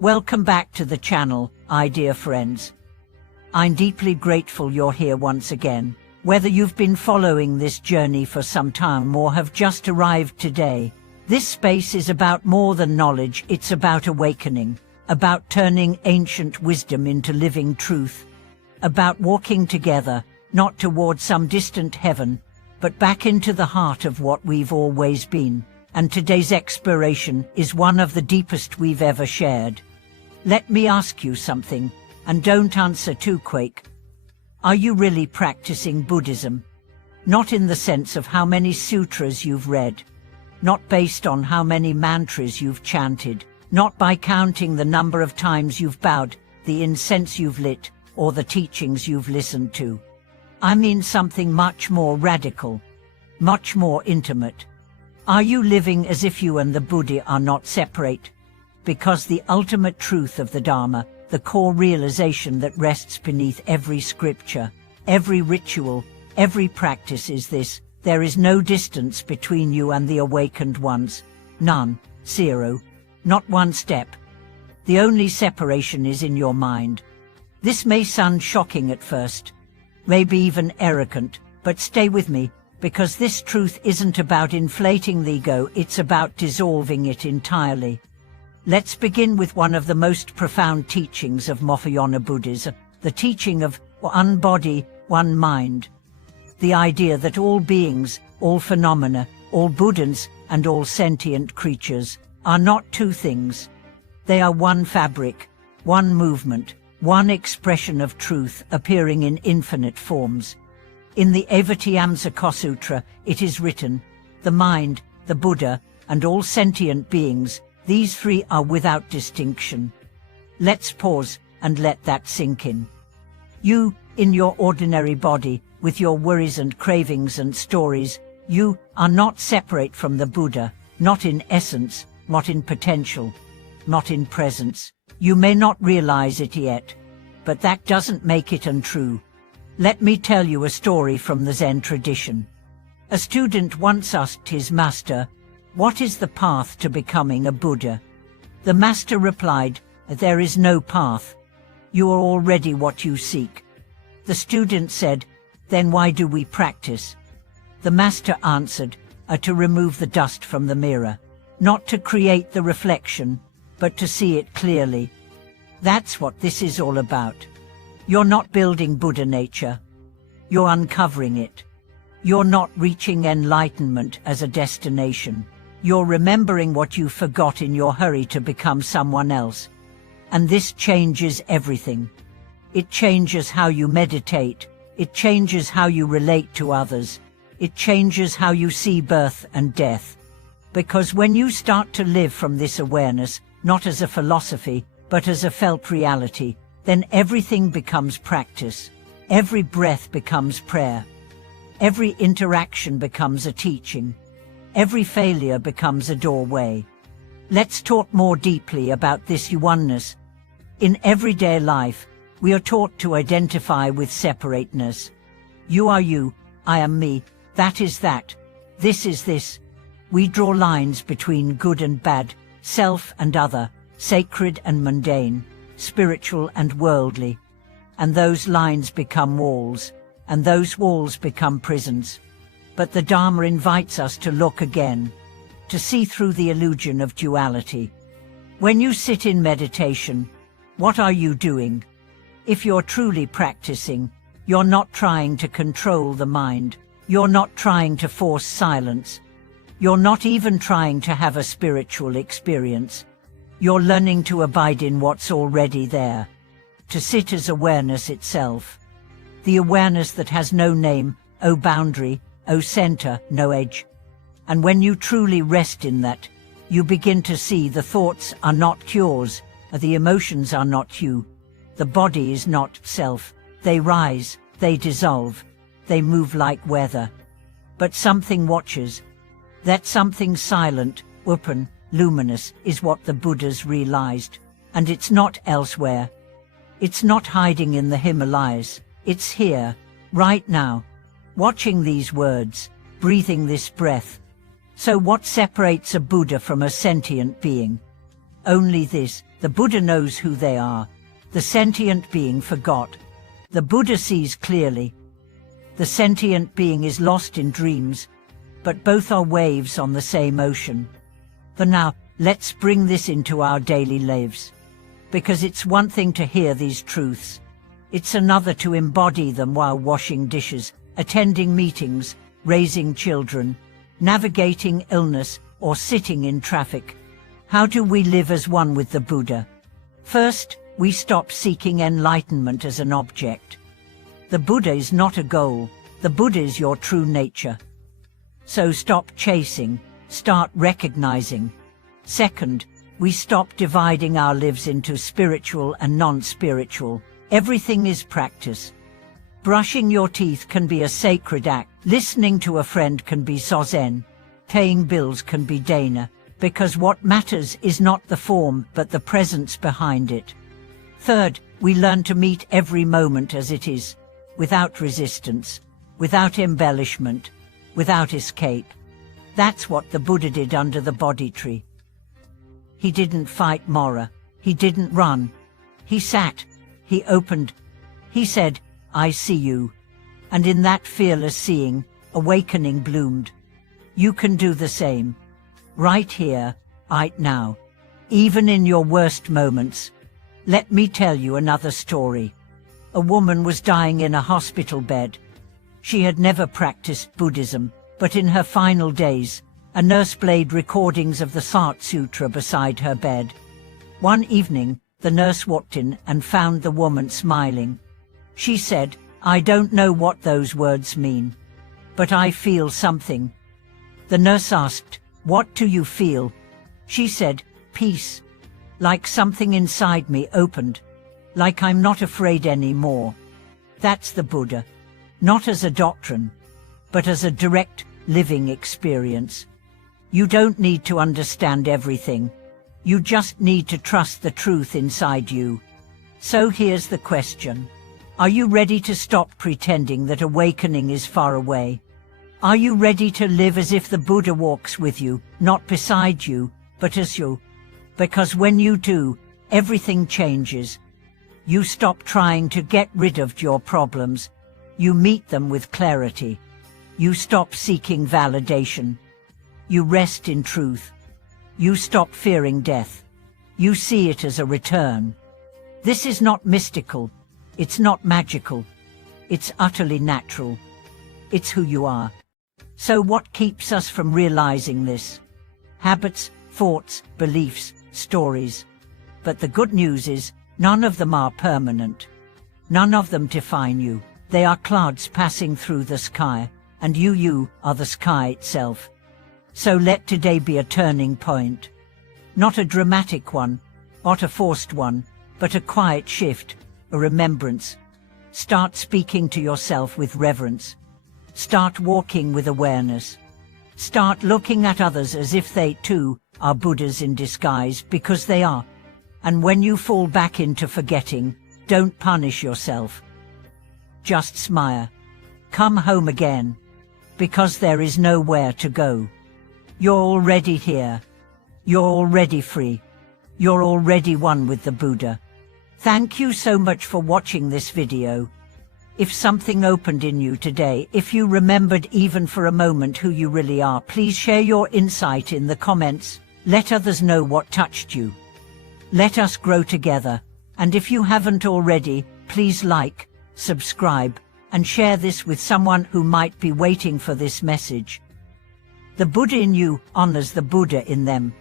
Welcome back to the channel, dear friends. I'm deeply grateful you're here once again. Whether you've been following this journey for some time or have just arrived today, this space is about more than knowledge. It's about awakening, about turning ancient wisdom into living truth, about walking together, not toward some distant heaven, but back into the heart of what we've always been. And today's exploration is one of the deepest we've ever shared. Let me ask you something, and don't answer too quick. Are you really practicing Buddhism? Not in the sense of how many sutras you've read, not based on how many mantras you've chanted, not by counting the number of times you've bowed, the incense you've lit, or the teachings you've listened to. I mean something much more radical, much more intimate. Are you living as if you and the Buddha are not separate? Because the ultimate truth of the Dharma, the core realization that rests beneath every scripture, every ritual, every practice is this: there is no distance between you and the awakened ones. None. Zero. Not one step. The only separation is in your mind. This may sound shocking at first, maybe even arrogant, but stay with me, because this truth isn't about inflating the ego, it's about dissolving it entirely. Let's begin with one of the most profound teachings of Mahayana Buddhism, the teaching of one body, one mind. The idea that all beings, all phenomena, all Buddhas, and all sentient creatures are not two things. They are one fabric, one movement, one expression of truth appearing in infinite forms. In the Avatamsaka Sutra, it is written, the mind, the Buddha, and all sentient beings, these three are without distinction. Let's pause and let that sink in. You, in your ordinary body, with your worries and cravings and stories, you are not separate from the Buddha, not in essence, not in potential, not in presence. You may not realize it yet, but that doesn't make it untrue. Let me tell you a story from the Zen tradition. A student once asked his master, "What is the path to becoming a Buddha?" The master replied, "There is no path. You are already what you seek." The student said, "Then why do we practice?" The master answered, "To remove the dust from the mirror, not to create the reflection, but to see it clearly." That's what this is all about. You're not building Buddha nature. You're uncovering it. You're not reaching enlightenment as a destination. You're remembering what you forgot in your hurry to become someone else. And this changes everything. It changes how you meditate. It changes how you relate to others. It changes how you see birth and death. Because when you start to live from this awareness, not as a philosophy, but as a felt reality, then everything becomes practice. Every breath becomes prayer. Every interaction becomes a teaching. Every failure becomes a doorway. Let's talk more deeply about this oneness. In everyday life, we are taught to identify with separateness. You are you, I am me, that is that, this is this. We draw lines between good and bad, self and other, sacred and mundane, spiritual and worldly. And those lines become walls, and those walls become prisons. But the Dharma invites us to look again, to see through the illusion of duality. When you sit in meditation, what are you doing? If you're truly practicing, you're not trying to control the mind. You're not trying to force silence. You're not even trying to have a spiritual experience. You're learning to abide in what's already there, to sit as awareness itself. The awareness that has no name, no boundary, no center, no edge. And when you truly rest in that, you begin to see the thoughts are not yours, the emotions are not you, the body is not self. They rise, they dissolve, they move like weather. But something watches. That something silent, open, luminous is what the Buddhas realized. And it's not elsewhere. It's not hiding in the Himalayas. It's here, right now, watching these words, breathing this breath. So what separates a Buddha from a sentient being? only this: the Buddha knows who they are. The sentient being forgot. The Buddha sees clearly. The sentient being is lost in dreams, but both are waves on the same ocean. For now, let's bring this into our daily lives. Because it's one thing to hear these truths. It's another to embody them while washing dishes, attending meetings, raising children, navigating illness, or sitting in traffic. How do we live as one with the Buddha? First, we stop seeking enlightenment as an object. The Buddha is not a goal. The Buddha is your true nature. So stop chasing, start recognizing. Second, we stop dividing our lives into spiritual and non-spiritual. Everything is practice. Brushing your teeth can be a sacred act. Listening to a friend can be zazen. Paying bills can be dana, because what matters is not the form but the presence behind it. Third, we learn to meet every moment as it is, without resistance, without embellishment, without escape. That's what the Buddha did under the Bodhi tree. He didn't fight Mara. He didn't run. He sat. He opened. He said, "I see you." And in that fearless seeing, awakening bloomed. You can do the same. Right here, right now. Even in your worst moments. Let me tell you another story. A woman was dying in a hospital bed. She had never practiced Buddhism, but in her final days, a nurse played recordings of the Sat Sutra beside her bed. One evening, the nurse walked in and found the woman smiling. She said, "I don't know what those words mean, but I feel something." The nurse asked, "What do you feel?" She said, "Peace. Like something inside me opened. Like I'm not afraid anymore." That's the Buddha. Not as a doctrine, but as a direct, living experience. You don't need to understand everything. You just need to trust the truth inside you. So here's the question. Are you ready to stop pretending that awakening is far away? Are you ready to live as if the Buddha walks with you, not beside you, but as you? Because when you do, everything changes. You stop trying to get rid of your problems. You meet them with clarity. You stop seeking validation. You rest in truth. You stop fearing death. You see it as a return. This is not mystical. It's not magical. It's utterly natural. It's who you are. So what keeps us from realizing this? Habits, thoughts, beliefs, stories. But the good news is, none of them are permanent. None of them define you. They are clouds passing through the sky, and you are the sky itself. So let today be a turning point. Not a dramatic one, not a forced one, but a quiet shift, a remembrance. Start speaking to yourself with reverence. Start walking with awareness. Start looking at others as if they too are Buddhas in disguise, because they are. And when you fall back into forgetting, don't punish yourself. Just smile. Come home again. Because there is nowhere to go. You're already here. You're already free. You're already one with the Buddha. Thank you so much for watching this video. If something opened in you today, if you remembered even for a moment who you really are, please share your insight in the comments. Let others know what touched you. Let us grow together. And if you haven't already, please like, subscribe, and share this with someone who might be waiting for this message. The Buddha in you honors the Buddha in them.